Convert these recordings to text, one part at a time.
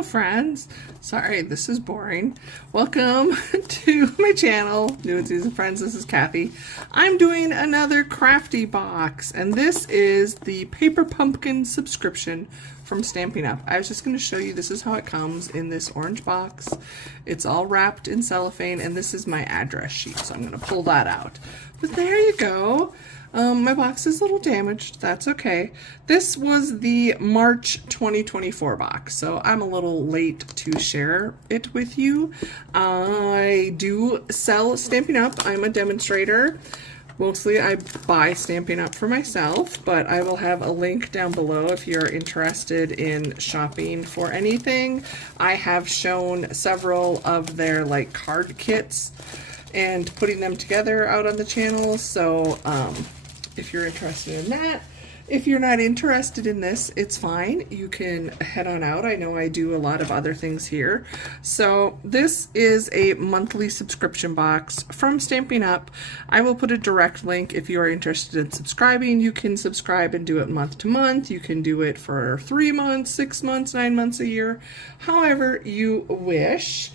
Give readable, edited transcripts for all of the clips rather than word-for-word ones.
Hello friends. Sorry, this is boring. Welcome to my channel, New and Seasoned Friends. This is Kathy. I'm doing another crafty box, and this is the Paper Pumpkin subscription from Stampin' Up. I was just going to show you, this is how it comes in this orange box. It's all wrapped in cellophane, and this is my address sheet, so I'm going to pull that out. But there you go. My box is a little damaged. That's okay. This was the March 2024 box, so I'm a little late to share it with you. I do sell Stampin' Up. I'm a demonstrator. Mostly I buy Stampin' Up for myself, but I will have a link down below if you're interested in shopping for anything. I have shown several of their like card kits and putting them together out on the channel, so if you're interested in that. If you're not interested in this, it's fine. You can head on out. I know I do a lot of other things here. So this is a monthly subscription box from Stampin' Up. I will put a direct link if you are interested in subscribing. You can subscribe and do it month to month. You can do it for 3 months, 6 months, 9 months, a year, however you wish.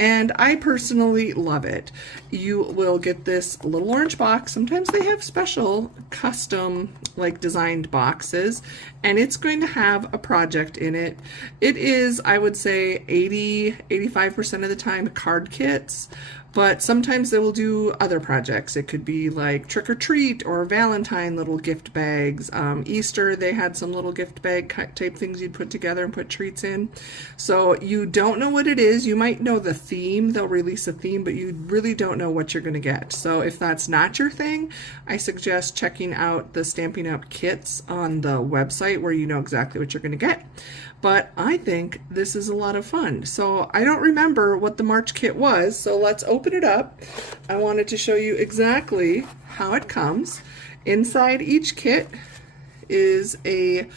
And I personally love it. You will get this little orange box. Sometimes they have special custom like designed boxes, and it's going to have a project in it. It is, I would say, 85% of the time card kits, but sometimes they will do other projects. It could be like trick or treat or Valentine little gift bags. Easter, they had some little gift bag type things you'd put together and put treats in. So you don't know what it is. You might know the theme. They'll release a theme, but you really don't know what you're going to get. So if that's not your thing, I suggest checking out the Stampin' Up kits on the website where you know exactly what you're going to get. But I think this is a lot of fun. So I don't remember what the March kit was, so let's open it up. I wanted to show you exactly how it comes. Inside each kit is a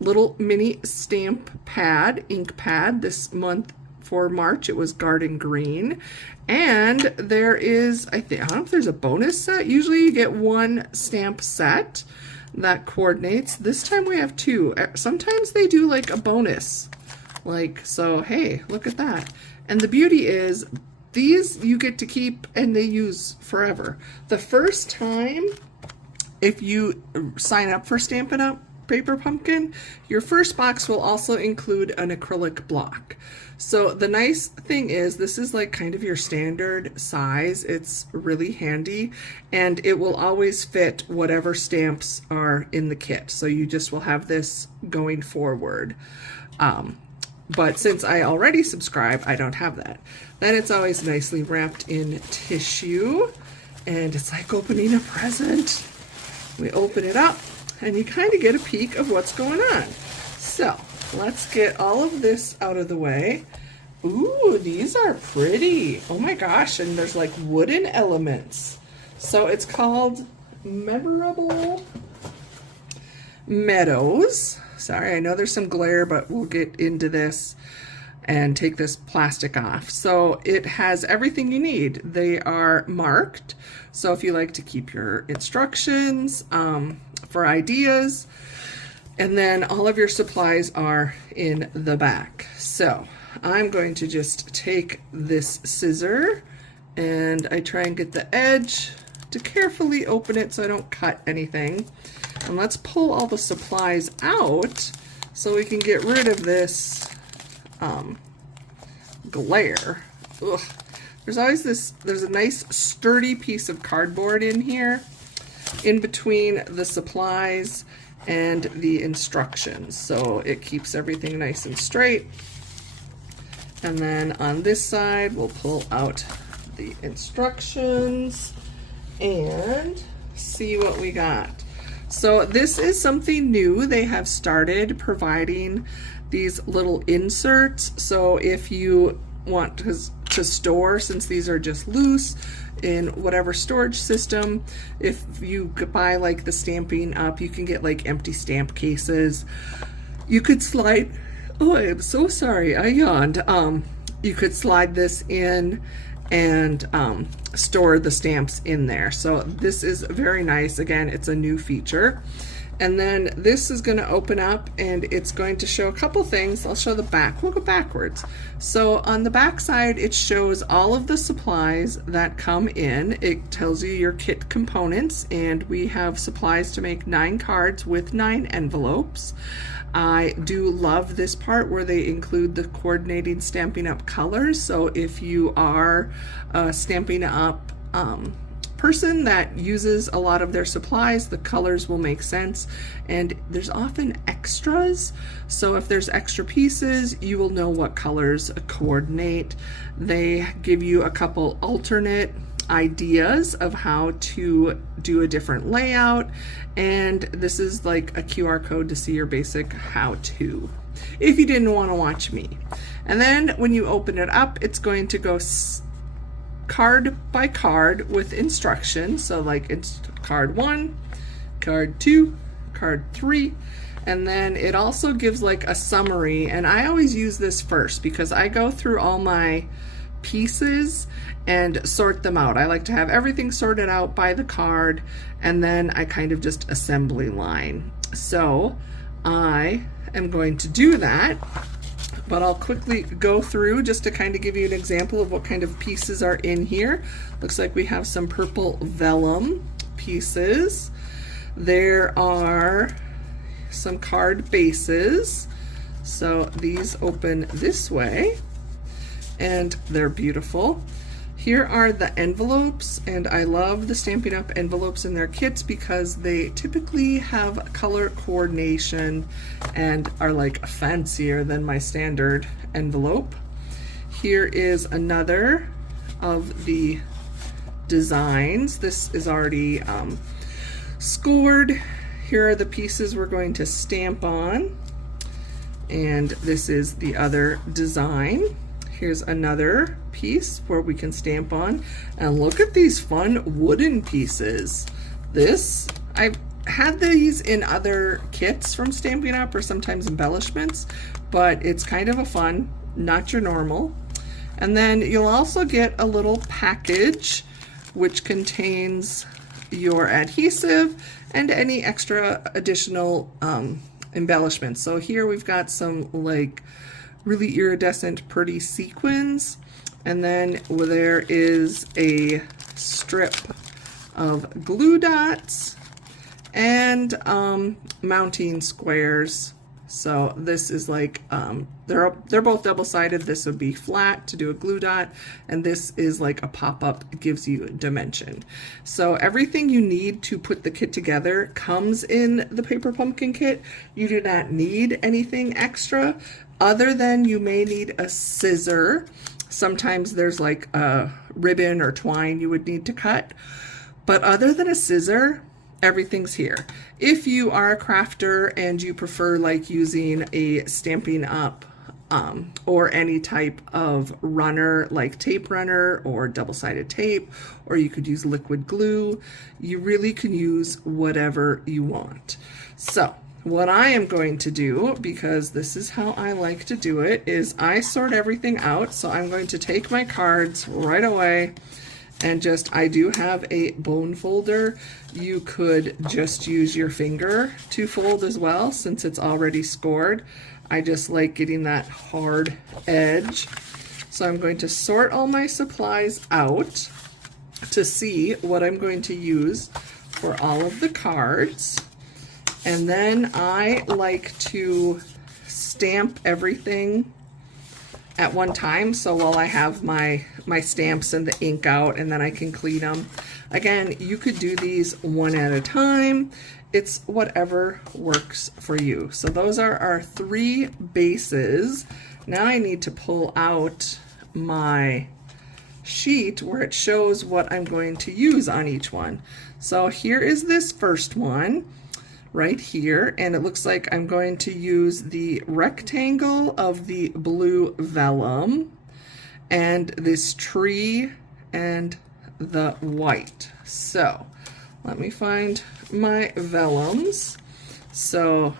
little mini stamp pad, ink pad. This month for March it was Garden Green. And there is, I don't know if there's a bonus set. Usually you get one stamp set that coordinates. This time we have 2. Sometimes they do like a bonus, like, so hey, look at that. And the beauty is these you get to keep and they use forever. The first time, if you sign up for Stampin' Up Paper Pumpkin, your first box will also include an acrylic block. So the nice thing is this is like kind of your standard size. It's really handy, and it will always fit whatever stamps are in the kit. So you just will have this going forward. But since I already subscribe, I don't have that. Then it's always nicely wrapped in tissue, and it's like opening a present. We open it up and you kind of get a peek of what's going on. So let's get all of this out of the way. Ooh, these are pretty. Oh my gosh, and there's like wooden elements. So it's called Memorable Meadows. Sorry, I know there's some glare, but we'll get into this and take this plastic off. So it has everything you need. They are marked, so if you like to keep your instructions for ideas, and then all of your supplies are in the back. So I'm going to just take this scissor and I try and get the edge to carefully open it so I don't cut anything. And let's pull all the supplies out so we can get rid of this glare. Ugh. There's always there's a nice sturdy piece of cardboard in here in between the supplies and the instructions, so it keeps everything nice and straight. And then on this side we'll pull out the instructions and see what we got. So this is something new. They have started providing these little inserts, so if you want to store, since these are just loose in whatever storage system, if you buy like the Stampin' Up, you can get like empty stamp cases. You could slide, oh, I'm so sorry, I yawned. You could slide this in and store the stamps in there. So this is very nice. Again, it's a new feature. And then this is going to open up and it's going to show a couple things. I'll show the back. We'll go backwards. So on the back side, it shows all of the supplies that come in. It tells you your kit components, and we have supplies to make 9 cards with 9 envelopes. I do love this part where they include the coordinating Stampin' Up! Colors. So if you are a Stampin' Up! Person that uses a lot of their supplies, the colors will make sense, and there's often extras, so if there's extra pieces, you will know what colors coordinate. They give you a couple alternate ideas of how to do a different layout, and this is like a QR code to see your basic how-to if you didn't want to watch me. And then when you open it up, it's going to go card by card with instructions. So like it's card 1, card 2, card 3, and then it also gives like a summary, and I always use this first because I go through all my pieces and sort them out. I like to have everything sorted out by the card, and then I kind of just assembly line. So I am going to do that, but I'll quickly go through just to kind of give you an example of what kind of pieces are in here. Looks like we have some purple vellum pieces. There are some card bases. So these open this way, and they're beautiful. Here are the envelopes, and I love the Stampin' Up! Envelopes in their kits because they typically have color coordination and are like fancier than my standard envelope. Here is another of the designs. This is already scored. Here are the pieces we're going to stamp on, and this is the other design. Here's another piece where we can stamp on, and look at these fun wooden pieces. I've had these in other kits from Stampin' Up! Or sometimes embellishments, but it's kind of a fun, not your normal. And then you'll also get a little package which contains your adhesive and any extra additional embellishments. So here we've got some like really iridescent pretty sequins, and then there is a strip of glue dots and mounting squares. So this is like they're both double-sided. This would be flat to do a glue dot, and this is like a pop-up. It gives you dimension. So everything you need to put the kit together comes in the Paper Pumpkin kit. You do not need anything extra other than you may need a scissor. Sometimes there's like a ribbon or twine you would need to cut, but other than a scissor, everything's here. If you are a crafter and you prefer like using a Stampin' Up! Or any type of runner like tape runner or double-sided tape, or you could use liquid glue, you really can use whatever you want. So what I am going to do, because this is how I like to do it, is I sort everything out. So I'm going to take my cards right away and I do have a bone folder. You could just use your finger to fold as well since it's already scored. I just like getting that hard edge. So I'm going to sort all my supplies out to see what I'm going to use for all of the cards. And then I like to stamp everything at one time. So while I have my stamps and the ink out, and then I can clean them. Again, you could do these one at a time. It's whatever works for you. So those are our 3 bases. Now I need to pull out my sheet where it shows what I'm going to use on each one. So here is this first one right here, and it looks like I'm going to use the rectangle of the blue vellum and this tree and the white. So let me find my vellums. So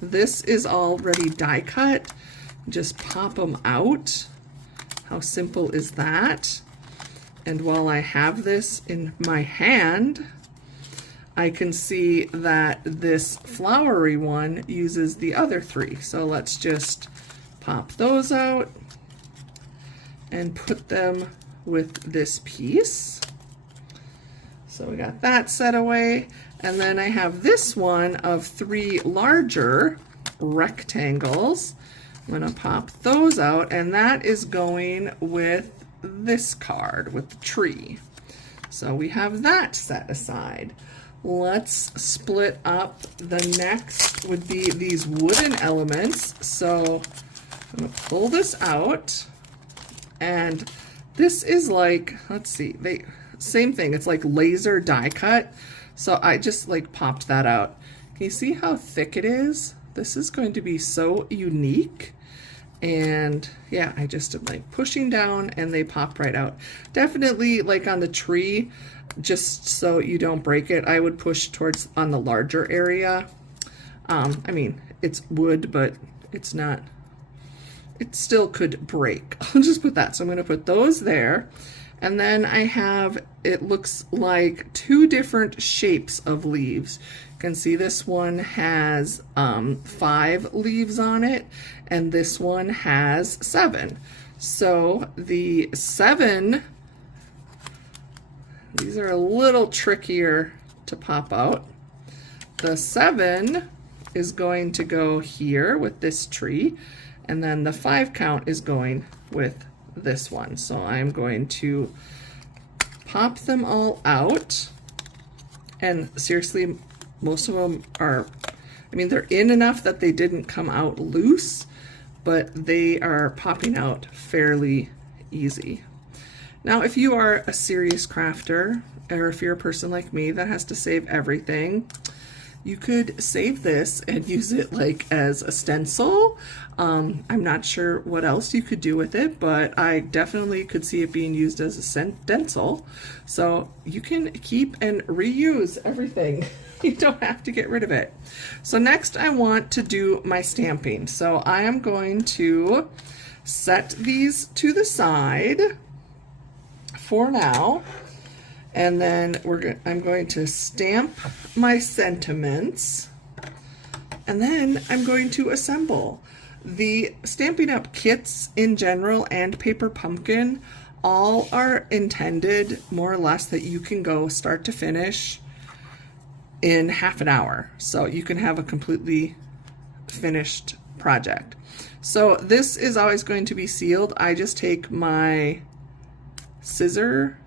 this is already die cut. Just pop them out. How simple is that? And while I have this in my hand, I can see that this flowery one uses the other 3. So let's just pop those out and put them with this piece. So we got that set away. And then I have this one of 3 larger rectangles. I'm going to pop those out, and that is going with this card with the tree. So we have that set aside. Let's split up. The next would be these wooden elements. So I'm going to pull this out, and this is like, let's see, same thing. It's like laser die cut. So I just like popped that out. Can you see how thick it is? This is going to be so unique. And yeah, I just am like pushing down and they pop right out. Definitely like on the tree, just so you don't break it, I would push towards on the larger area. I mean, it's wood, but it's not, it still could break. I'll just put that. So I'm going to put those there. And then I have, it looks like 2 different shapes of leaves. You can see this one has 5 leaves on it, and this one has 7. So the 7, these are a little trickier to pop out. The 7 is going to go here with this tree, and then the 5 count is going with this one. So I'm going to pop them all out, and seriously, most of them are, I mean, they're in enough that they didn't come out loose, but they are popping out fairly easy. Now, if you are a serious crafter, or if you're a person like me that has to save everything, you could save this and use it like as a stencil. I'm not sure what else you could do with it, but I definitely could see it being used as a stencil. So you can keep and reuse everything. You don't have to get rid of it. So next I want to do my stamping. So I am going to set these to the side for now. And then I'm going to stamp my sentiments, and then I'm going to assemble. The Stampin' Up! Kits in general and Paper Pumpkin all are intended more or less that you can go start to finish in half an hour. So you can have a completely finished project. So this is always going to be sealed. I just take my scissor,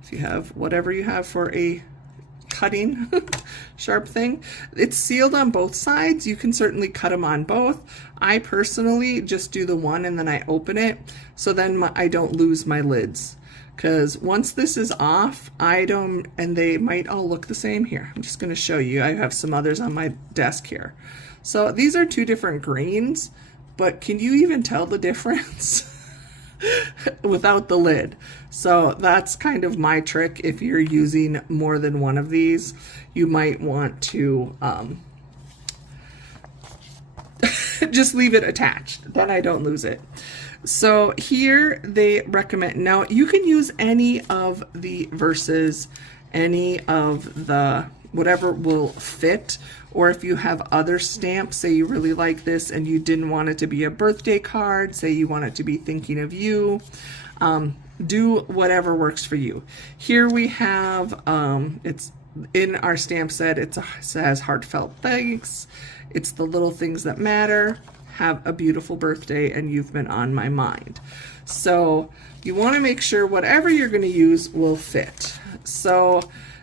if you have whatever you have for a cutting sharp thing. It's sealed on both sides. You can certainly cut them on both. I personally just do the one and then I open it, so then I don't lose my lids. Because once this is off, and they might all look the same here. I'm just going to show you. I have some others on my desk here. So these are 2 different greens, but can you even tell the difference? Without the lid. So that's kind of my trick. If you're using more than one of these, you might want to just leave it attached. Then I don't lose it. So here they recommend, now you can use any of the verses, any of the whatever will fit, or if you have other stamps, say you really like this and you didn't want it to be a birthday card, say you want it to be thinking of you, do whatever works for you. Here we have, it's in our stamp set, it says heartfelt thanks, it's the little things that matter, have a beautiful birthday, and you've been on my mind. So you want to make sure whatever you're going to use will fit. So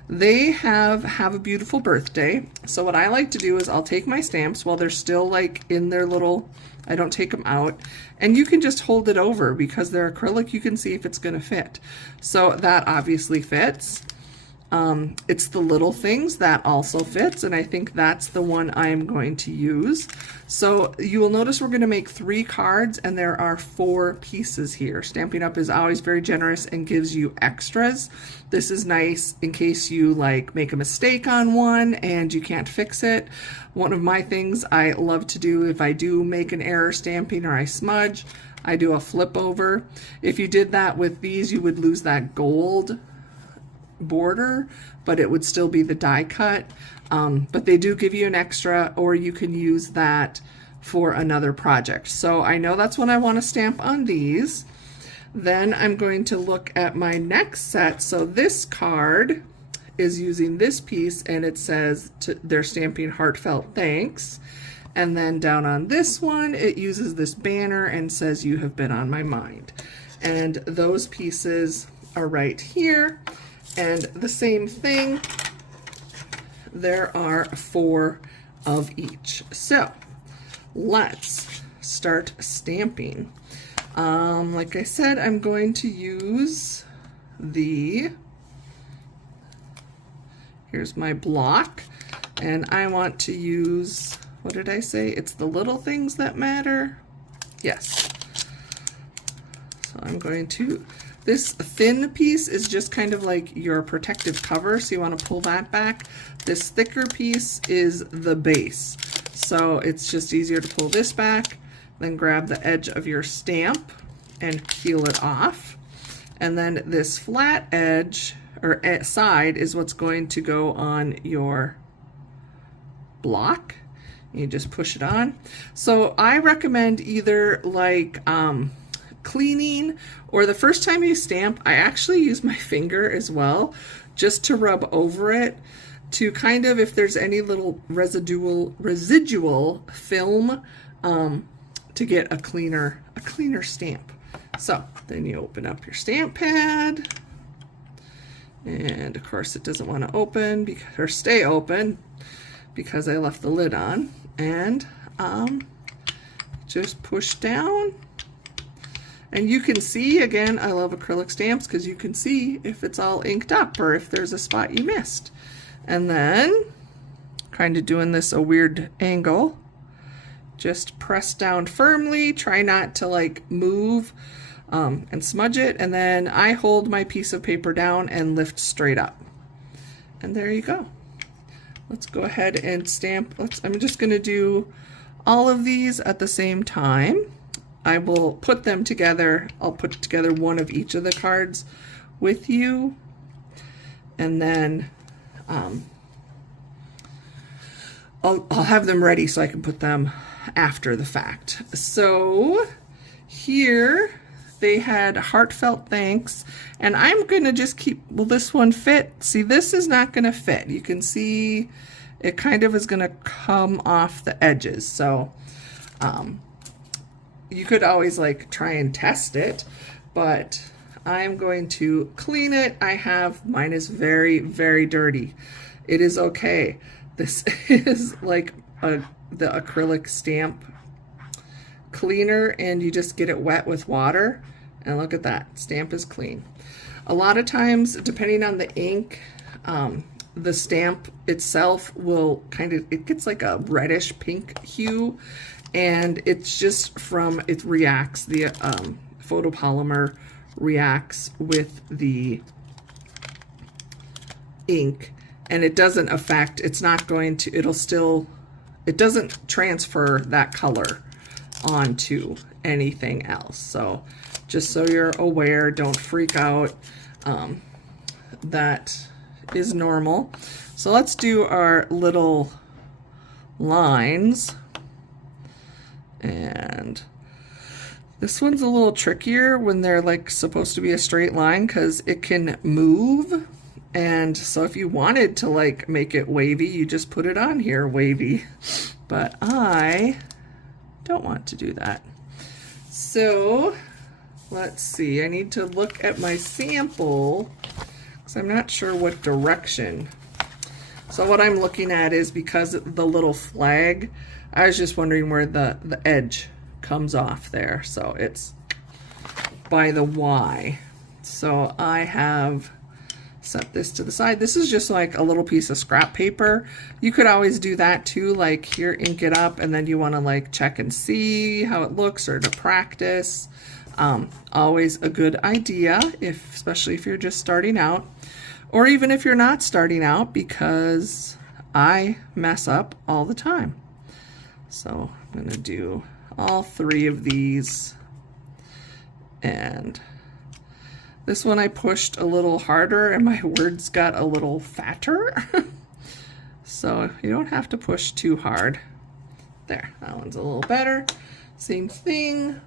they have a beautiful birthday. So what I like to do is I'll take my stamps while they're still like in their little, I don't take them out, and you can just hold it over because they're acrylic. You can see if it's going to fit. So that obviously fits. It's the little things that also fits, and I think that's the one I'm going to use. So you will notice we're going to make 3 cards, and there are 4 pieces here. Stampin' Up! Is always very generous and gives you extras. This is nice in case you like make a mistake on one and you can't fix it. One of my things I love to do if I do make an error stamping or I smudge, I do a flip over. If you did that with these, you would lose that gold border, but it would still be the die cut. But they do give you an extra, or you can use that for another project. So I know that's what I want to stamp on these. Then I'm going to look at my next set. So this card is using this piece, and it says they're stamping heartfelt thanks. And then down on this one, it uses this banner and says you have been on my mind. And those pieces are right here. And the same thing, there are 4 of each. So let's start stamping. Like I said, I'm going to use here's my block, and I want to use, what did I say? It's the little things that matter. Yes. So I'm going to, this thin piece is just kind of like your protective cover, so you want to pull that back. This thicker piece is the base. So it's just easier to pull this back, then grab the edge of your stamp and peel it off. And then this flat edge or side is what's going to go on your block. You just push it on. So I recommend either like cleaning, or the first time you stamp, I actually use my finger as well, just to rub over it, to kind of, if there's any little residual film, to get a cleaner stamp. So then you open up your stamp pad, and of course it doesn't want to open or stay open because I left the lid on, and just push down. And you can see, again, I love acrylic stamps because you can see if it's all inked up or if there's a spot you missed. And then, kind of doing this a weird angle, just press down firmly, try not to like move and smudge it, and then I hold my piece of paper down and lift straight up. And there you go. Let's go ahead and stamp. I'm just going to do all of these at the same time. I will put them together. I'll put together one of each of the cards with you, and then I'll have them ready so I can put them after the fact. So here they had heartfelt thanks, and I'm gonna just keep, will this one fit? See, this is not gonna fit. You can see it kind of is gonna come off the edges. So you could always like try and test it, but I'm going to clean it. Mine is very, very dirty. It is okay. This is like the acrylic stamp cleaner, and you just get it wet with water, and look at that, stamp is clean. A lot of times, depending on the ink, the stamp itself will it gets like a reddish pink hue, and it's just from, it reacts, the photopolymer reacts with the ink, and it doesn't affect, it's not going to, it doesn't transfer that color onto anything else. So just so you're aware, don't freak out. That is normal. So let's do our little lines. And this one's a little trickier when they're like supposed to be a straight line because it can move. And so if you wanted to like make it wavy, you just put it on here wavy. But I don't want to do that. So let's see, I need to look at my sample because I'm not sure what direction. So what I'm looking at is, because of the little flag, I was just wondering where the edge comes off there. So it's by the Y. So I have set this to the side. This is just like a little piece of scrap paper. You could always do that too, like here, ink it up, and then you want to like check and see how it looks or to practice. Always a good idea, especially if you're just starting out, or even if you're not starting out, because I mess up all the time. So I'm going to do all 3 of these, and This one I pushed a little harder and my words got a little fatter. So you don't have to push too hard. There, that one's a little better. Same thing.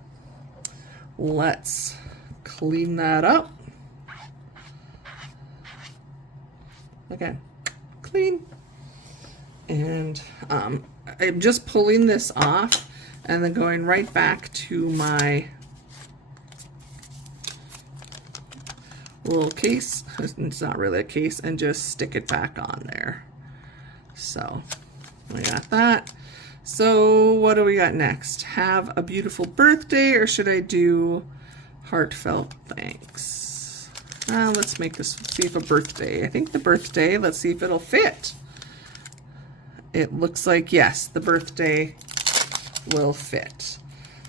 Let's clean that up. Again, clean. And I'm just pulling this off and then going right back to my little case. It's not really a case, and just stick it back on there. So I got that. So what do we got next? Have a beautiful birthday, or should I do heartfelt thanks? Let's make this, see if a birthday. I think the birthday, let's see if it'll fit. It looks like yes, the birthday will fit.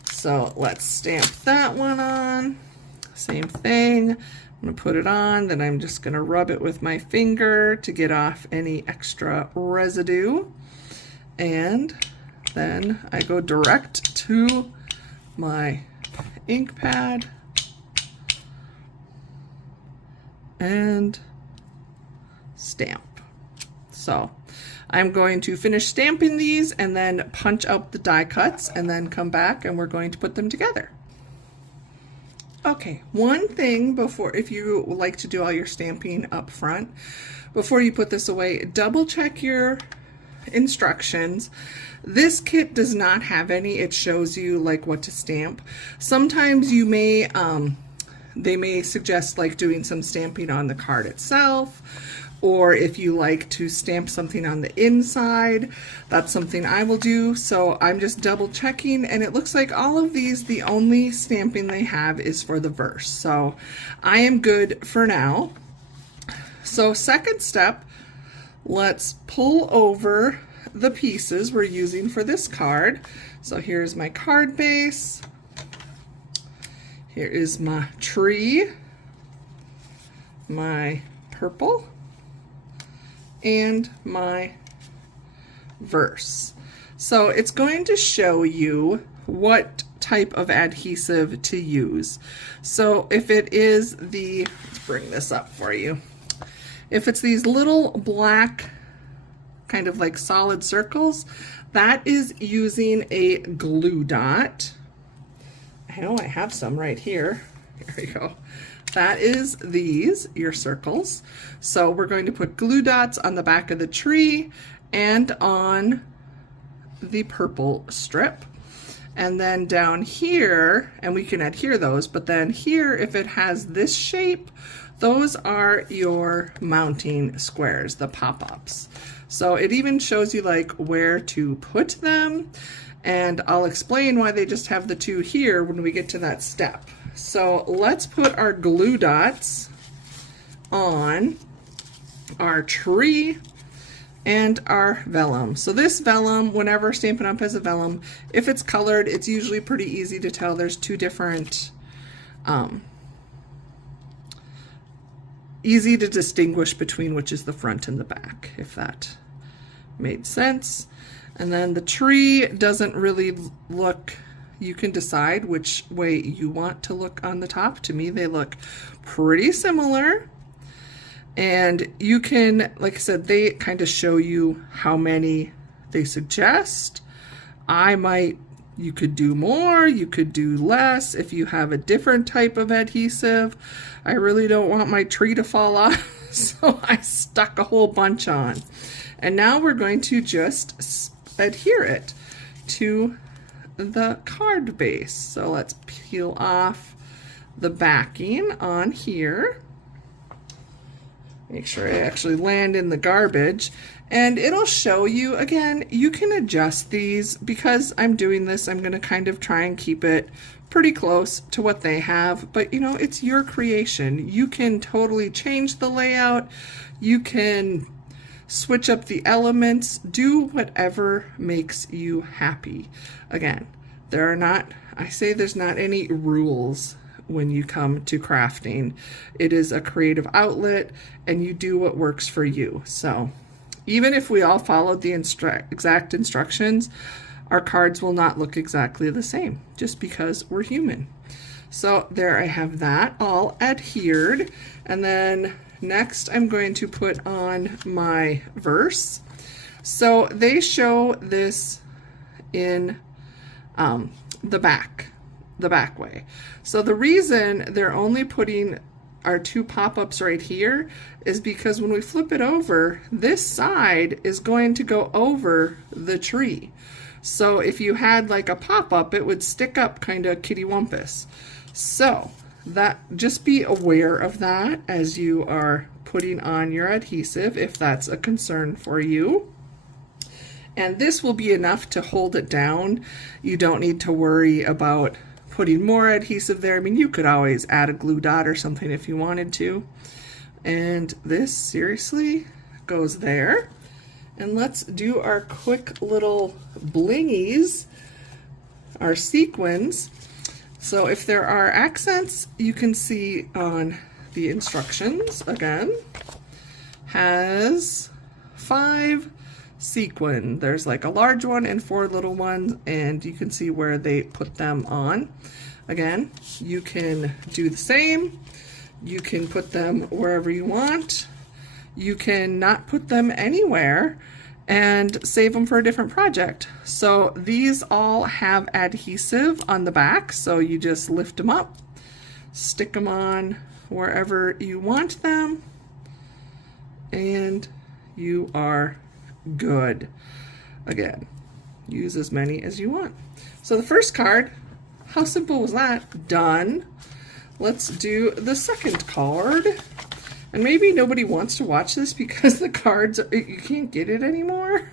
So let's stamp that one on. Same thing. I'm gonna put it on, then I'm just gonna rub it with my finger to get off any extra residue. And then I go direct to my ink pad and stamp. So I'm going to finish stamping these and then punch out the die cuts and then come back and we're going to put them together. Okay, one thing before, if you like to do all your stamping up front, before you put this away, double check your instructions. This kit does not have any. It shows you like what to stamp. Sometimes you may, they may suggest like doing some stamping on the card itself, or if you like to stamp something on the inside, that's something I will do. So I'm just double checking, and it looks like all of these, the only stamping they have is for the verse. So I am good for now. So second step, let's pull over the pieces we're using for this card. So here's my card base. Here is my tree, my purple, and my verse. So it's going to show you what type of adhesive to use. So if it is the, let's bring this up for you. If it's these little black kind of like solid circles, that is using a glue dot. I know I have some right here. Here we go. That is these, your circles. So we're going to put glue dots on the back of the tree and on the purple strip. And then down here, and we can adhere those, but then here, if it has this shape, those are your mounting squares, the pop-ups. So it even shows you like where to put them, and I'll explain why they just have the two here when we get to that step. So let's put our glue dots on our tree and our vellum. So this vellum, whenever Stampin' Up! Has a vellum, if it's colored, it's usually pretty easy to tell there's two different, easy to distinguish between which is the front and the back, if that made sense. And then the tree doesn't really look, you can decide which way you want to look on the top. To me, they look pretty similar. And you can, like I said, they kind of show you how many they suggest. You could do more, you could do less if you have a different type of adhesive. I really don't want my tree to fall off, so I stuck a whole bunch on. And now we're going to just adhere it to the card base. So let's peel off the backing on here. Make sure I actually land in the garbage, and it'll show you, again, you can adjust these. Because I'm doing this, I'm going to kind of try and keep it pretty close to what they have, but you know, it's your creation. You can totally change the layout. You can switch up the elements, do whatever makes you happy. Again, there are not, I say there's not any rules when you come to crafting. It is a creative outlet, and you do what works for you. So even if we all followed the exact instructions, our cards will not look exactly the same, just because we're human. So there I have that all adhered. And then next I'm going to put on my verse. So they show this in the back way. So the reason they're only putting our two pop-ups right here is because when we flip it over, this side is going to go over the tree. So if you had like a pop-up, it would stick up kind of kitty-wumpus. So that, just be aware of that as you are putting on your adhesive, if that's a concern for you. And this will be enough to hold it down. You don't need to worry about putting more adhesive there. I mean, you could always add a glue dot or something if you wanted to. And this seriously goes there. And let's do our quick little blingies, our sequins. So if there are accents, you can see on the instructions, again, has 5 sequin. There's like a large one and 4 little ones, and you can see where they put them on. Again, you can do the same. You can put them wherever you want. You can not put them anywhere and save them for a different project. So these all have adhesive on the back, so you just lift them up, stick them on wherever you want them, and you are good. Again, use as many as you want. So the first card, how simple was that? Done. Let's do the second card. And maybe nobody wants to watch this because the cards, you can't get it anymore.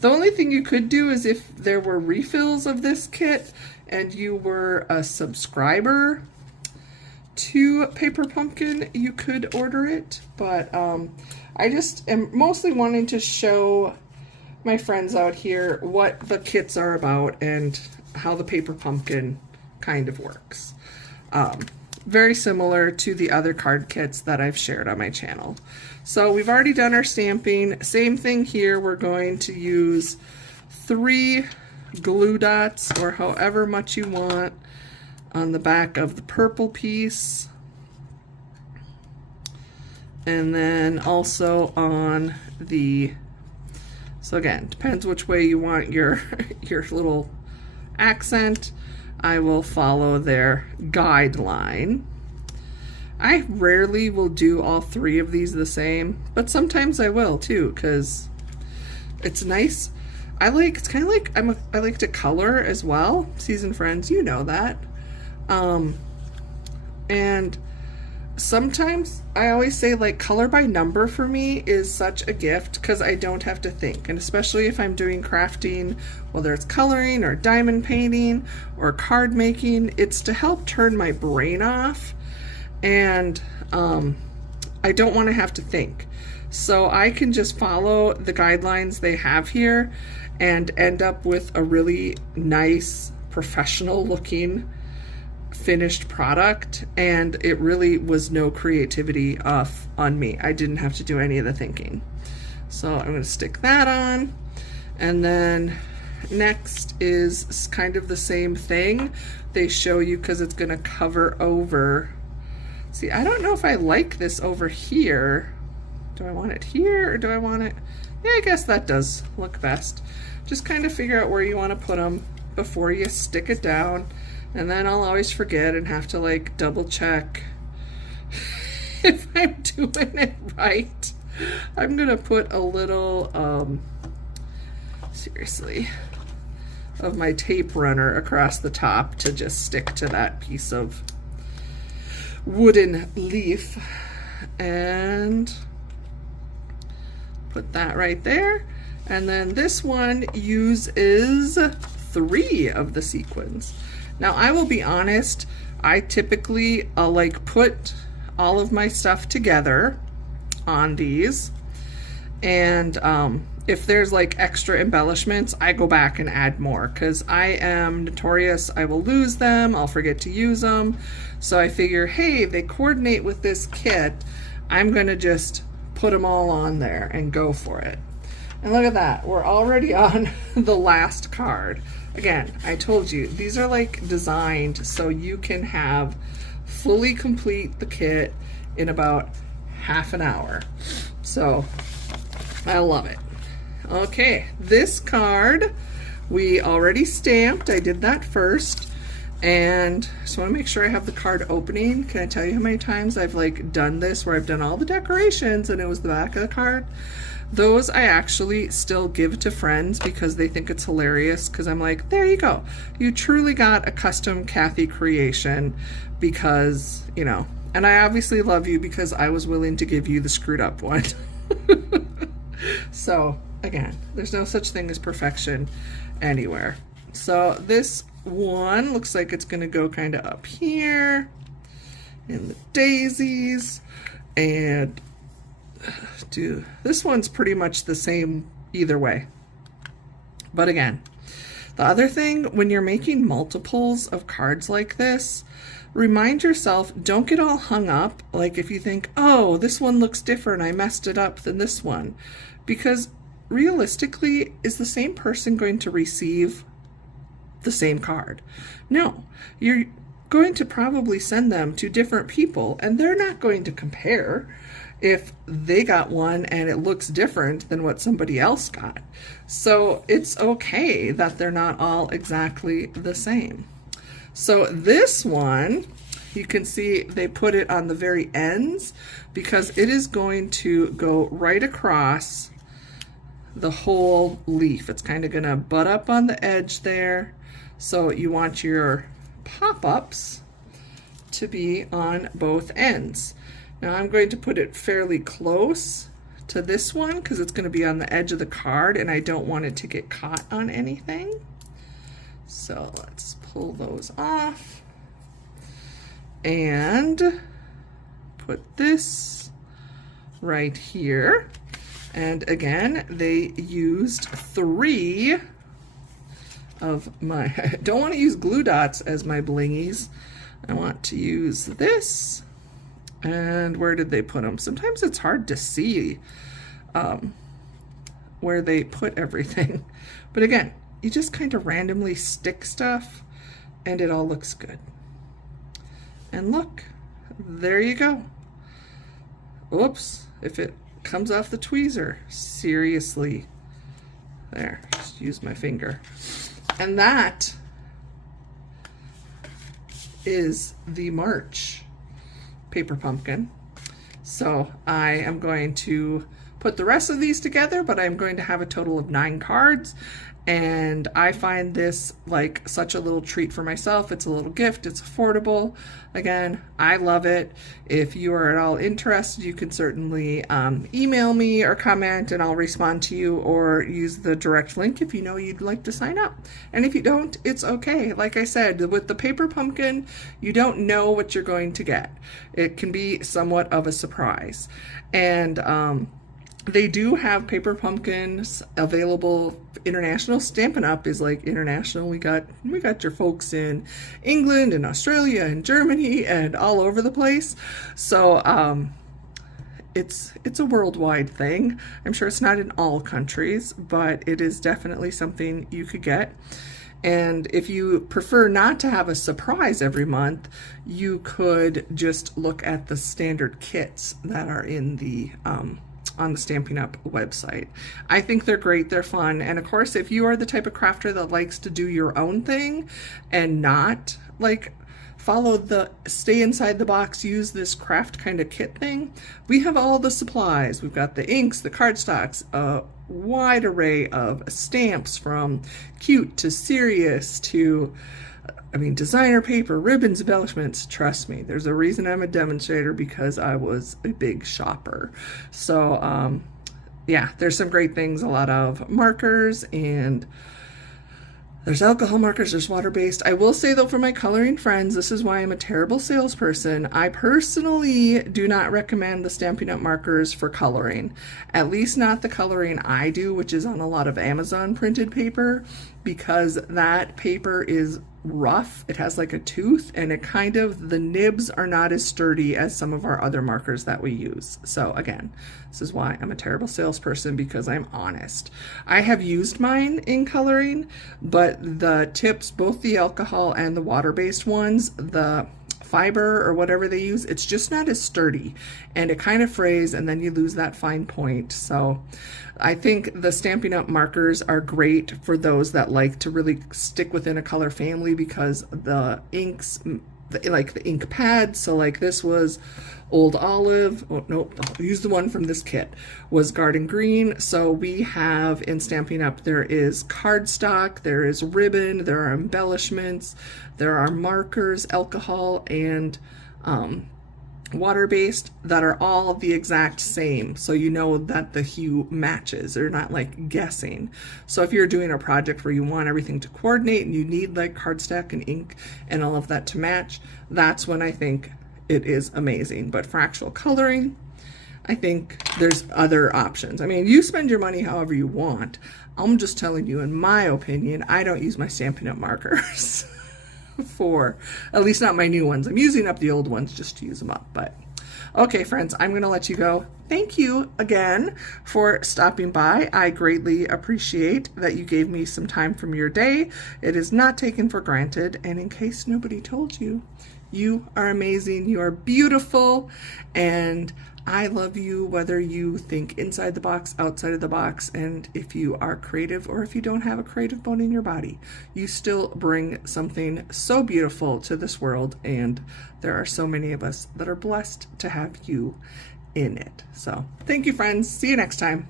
The only thing you could do is if there were refills of this kit and you were a subscriber to Paper Pumpkin, you could order it. But I just am mostly wanting to show my friends out here what the kits are about and how the Paper Pumpkin kind of works. Very similar to the other card kits that I've shared on my channel. So we've already done our stamping. Same thing here. We're going to use 3 glue dots, or however much you want, on the back of the purple piece. And then also on the, so again, depends which way you want your little accent. I will follow their guideline. I rarely will do all 3 of these the same, but sometimes I will too, because it's nice. It's kind of like I like to color as well. Seasoned friends, you know that. And sometimes I always say, like, color by number for me is such a gift because I don't have to think. And especially if I'm doing crafting, whether it's coloring or diamond painting or card making, it's to help turn my brain off. And I don't want to have to think. So I can just follow the guidelines they have here and end up with a really nice, professional looking finished product, and it really was no creativity off on me. I didn't have to do any of the thinking. So I'm going to stick that on, and then next is kind of the same thing. They show you because it's going to cover over. See, I don't know if I like this over here. Do I want it here or do I want it? Yeah, I guess that does look best. Just kind of figure out where you want to put them before you stick it down. And then I'll always forget and have to like double check if I'm doing it right. I'm gonna put a little, seriously, of my tape runner across the top to just stick to that piece of wooden leaf. And put that right there. And then this one uses 3 of the sequins. Now, I will be honest, I typically like put all of my stuff together on these, and if there's like extra embellishments, I go back and add more because I am notorious. I will lose them, I'll forget to use them, so I figure, hey, they coordinate with this kit, I'm gonna just put them all on there and go for it. And look at that, we're already on the last card. again, I told you, these are like designed so you can have fully complete the kit in about half an hour. So I love it. Okay, this card we already stamped. I did that first. And just want to make sure I have the card opening. Can I tell you how many times I've like done this where I've done all the decorations and it was the back of the card? Those I actually still give to friends because they think it's hilarious, because I'm like, there you go. You truly got a custom Kathy creation because, you know, and I obviously love you because I was willing to give you the screwed up one. So again, there's no such thing as perfection anywhere. So this one looks like it's going to go kind of up here in the daisies, and this one's pretty much the same either way. But again, the other thing, when you're making multiples of cards like this, remind yourself, don't get all hung up. Like if you think, oh, this one looks different, I messed it up than this one, because realistically, is the same person going to receive the same card? No, you're going to probably send them to different people, and they're not going to compare if they got one and it looks different than what somebody else got. So it's okay that they're not all exactly the same. So this one, you can see they put it on the very ends because it is going to go right across the whole leaf. It's kind of going to butt up on the edge there. So you want your pop-ups to be on both ends. Now I'm going to put it fairly close to this one because it's going to be on the edge of the card and I don't want it to get caught on anything. So let's pull those off and put this right here. And again, they used 3 of my, I don't want to use glue dots as my blingies. I want to use this. And where did they put them? Sometimes it's hard to see where they put everything. But again, you just kind of randomly stick stuff and it all looks good. And look, there you go. Oops, if it comes off the tweezer, seriously. There, just use my finger. And that is the March paper pumpkin. So I am going to put the rest of these together, but I'm going to have a total of 9 cards. And I find this like such a little treat for myself. It's a little gift, it's affordable. Again, I love it. If you are at all interested, you can certainly email me or comment and I'll respond to you, or use the direct link if you know you'd like to sign up. And if you don't, it's okay. Like I said, with the paper pumpkin, you don't know what you're going to get. It can be somewhat of a surprise. And they do have paper pumpkins available. International. Stampin' Up is like international. We got your folks in England and Australia and Germany and all over the place. So it's a worldwide thing. I'm sure it's not in all countries, but it is definitely something you could get. And if you prefer not to have a surprise every month, you could just look at the standard kits that are in the on the Stampin' Up website. I think they're great, they're fun, and of course if you are the type of crafter that likes to do your own thing and not like follow the stay inside the box, use this craft kind of kit thing, we have all the supplies. We've got the inks, the cardstocks, a wide array of stamps from cute to serious to designer paper, ribbons, embellishments. Trust me, there's a reason I'm a demonstrator, because I was a big shopper. So yeah, there's some great things, a lot of markers, and there's alcohol markers, there's water-based. I will say though, for my coloring friends, this is why I'm a terrible salesperson. I personally do not recommend the Stampin' Up markers for coloring. At least not the coloring I do, which is on a lot of Amazon printed paper, because that paper is rough. It has like a tooth, and it kind of, the nibs are not as sturdy as some of our other markers that we use. So again, this is why I'm a terrible salesperson, because I'm honest. I have used mine in coloring, but the tips, both the alcohol and the water-based ones, the fiber or whatever they use, it's just not as sturdy, and it kind of frays, and then you lose that fine point. So I think the Stampin' Up! Markers are great for those that like to really stick within a color family, because the inks, like the ink pads, so like this was Old Olive, oh nope, I'll use the one from this kit, was Garden Green. So we have in Stampin' Up! There is cardstock, there is ribbon, there are embellishments, there are markers, alcohol, and water-based that are all the exact same, so you know that the hue matches. They're not like guessing. So if you're doing a project where you want everything to coordinate and you need like cardstock and ink and all of that to match, that's when I think it is amazing. But for actual coloring, I think there's other options. I mean, you spend your money however you want. I'm just telling you, in my opinion, I don't use my Stampin' Up! Markers. For at least not my new ones. I'm using up the old ones just to use them up. But okay, friends, I'm going to let you go. Thank you again for stopping by. I greatly appreciate that you gave me some time from your day. It is not taken for granted. And in case nobody told you, you are amazing. You are beautiful. And I love you, whether you think inside the box, outside of the box, and if you are creative or if you don't have a creative bone in your body, you still bring something so beautiful to this world, and there are so many of us that are blessed to have you in it. So thank you, friends. See you next time.